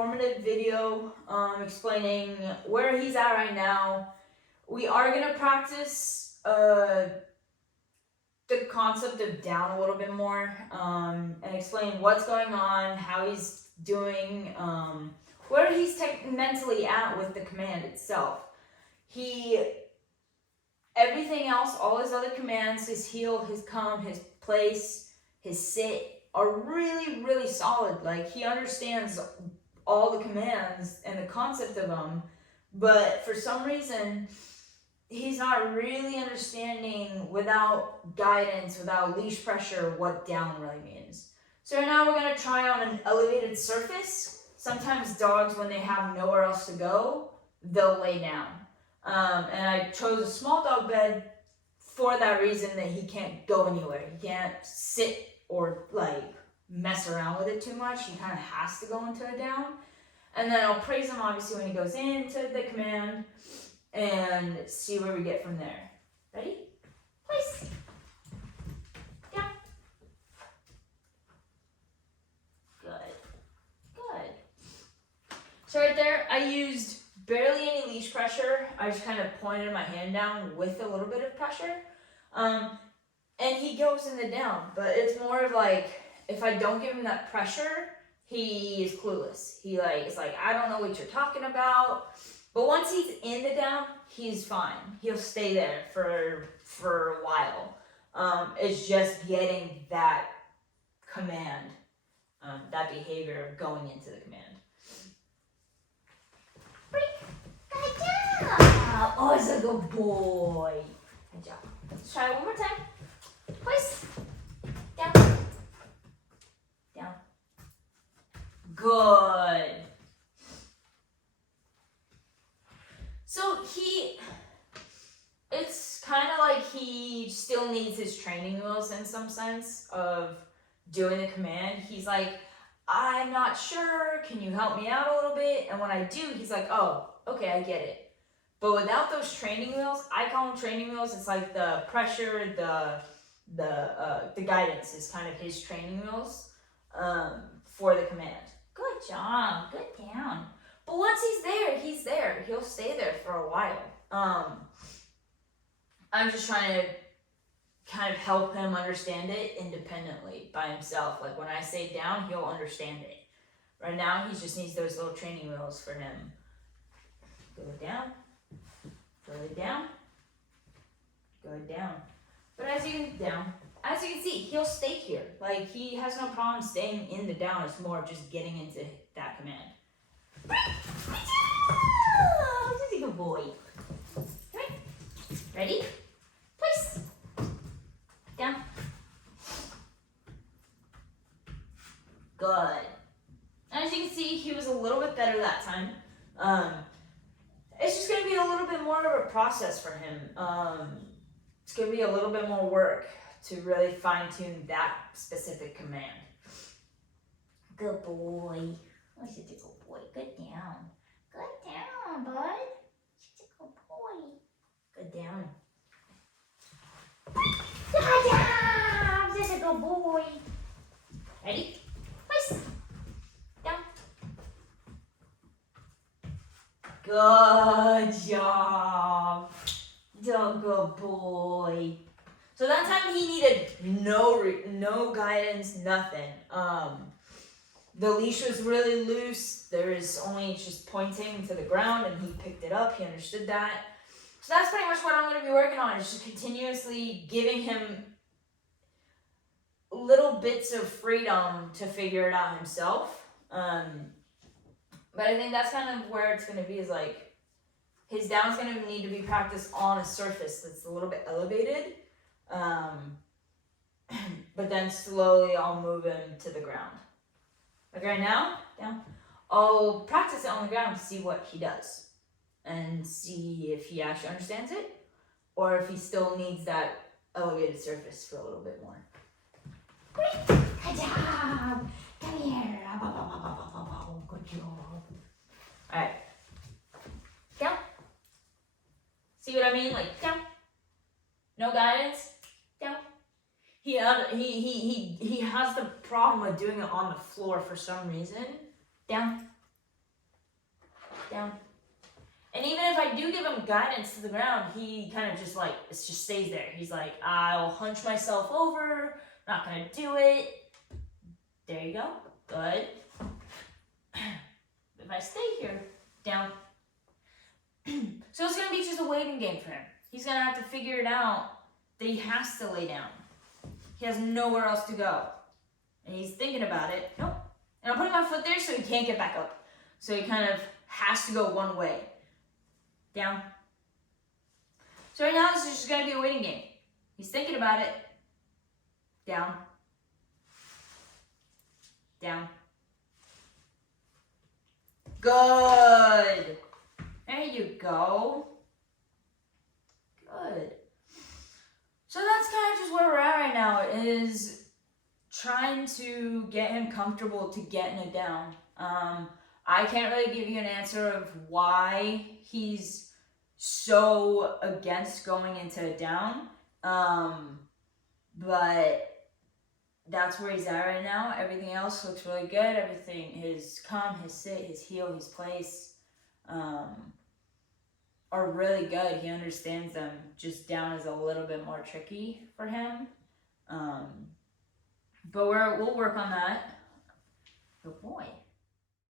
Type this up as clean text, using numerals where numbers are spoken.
informative video explaining where he's at right now. We are going to practice the concept of down a little bit more and explain what's going on, how he's doing, where he's mentally at with the command itself. Everything else, all his other commands, his heal, his come, his place, his sit, are really, really solid. Like, he understands all the commands and the concept of them, but for some reason, he's not really understanding, without guidance, without leash pressure, what down really means. So right now we're going to try on an elevated surface. Sometimes dogs, when they have nowhere else to go, they'll lay down. And I chose a small dog bed for that reason, that he can't go anywhere. He can't sit or like mess around with it too much. He kind of has to go into a down. And then I'll praise him obviously when he goes into the command and see where we get from there. Ready? Place. Down. Good. Good. So right there, I used barely any leash pressure. I just kind of pointed my hand down with a little bit of pressure. And he goes in the down, but it's more of like, if I don't give him that pressure, he is clueless. It's like, I don't know what you're talking about. But once he's in the down, he's fine. He'll stay there for a while. It's just getting that command, that behavior of going into the command. Good job! Oh, it's a good boy. Good job. Let's try it one more time. Place. Down. Down. Good. So it's kind of like he still needs his training wheels in some sense of doing the command. He's like, I'm not sure, can you help me out a little bit? And when I do, he's like, oh, okay, I get it. But without those training wheels, I call them training wheels. It's like the pressure, the guidance is kind of his training wheels for the command. Good job, good down. But once he's there. He'll stay there for a while. I'm just trying to kind of help him understand it independently by himself. Like, when I say down, he'll understand it. Right now, he just needs those little training wheels for him. Go down, go down, go down. But as you can see, he'll stay here. Like, he has no problem staying in the down. It's more of just getting into that command. This is a good boy. Okay. Ready? Place. Down. Good. As you can see, he was a little bit better that time. It's just going to be a little bit more of a process for him. It's going to be a little bit more work to really fine-tune that specific command. Good boy. Oh, such a good boy. Good down. Good down, bud. Such a good boy. Good down. Good down. Such a good boy. Ready? Place. Down. Good job. Good boy. So that time he needed no guidance, nothing. The leash was really loose. There is only just pointing to the ground, and he picked it up. He understood that. So that's pretty much what I'm going to be working on, is just continuously giving him little bits of freedom to figure it out himself. But I think that's kind of where it's going to be, is like, his down's going to need to be practiced on a surface that's a little bit elevated. But then slowly I'll move him to the ground. Like right now, down. I'll practice it on the ground to see what he does and see if he actually understands it, or if he still needs that elevated surface for a little bit more. Good job! Come here! Good job! Alright. Down. See what I mean? Like, down. No guidance. Down. He has the problem with doing it on the floor for some reason. Down. down. And even if I do give him guidance to the ground, he kind of just like, it just stays there. He's like, I'll hunch myself over, not gonna do it. There you go, good. If I stay here, down. So it's gonna be just a waiting game for him. He's gonna have to figure it out that he has to lay down. He has nowhere else to go. And he's thinking about it, nope. And I'm putting my foot there so he can't get back up. So he kind of has to go one way. Down. So right now this is just going to be a waiting game. He's thinking about it. Down. Down. Good. There you go. Good. So that's kind of just where we're at right now, is trying to get him comfortable to getting it down. I can't really give you an answer of why he's so against going into a down. But that's where he's at right now. Everything else looks really good. Everything, his come, his sit, his heel, his place, are really good. He understands them. Just down is a little bit more tricky for him. But we'll work on that. Good boy.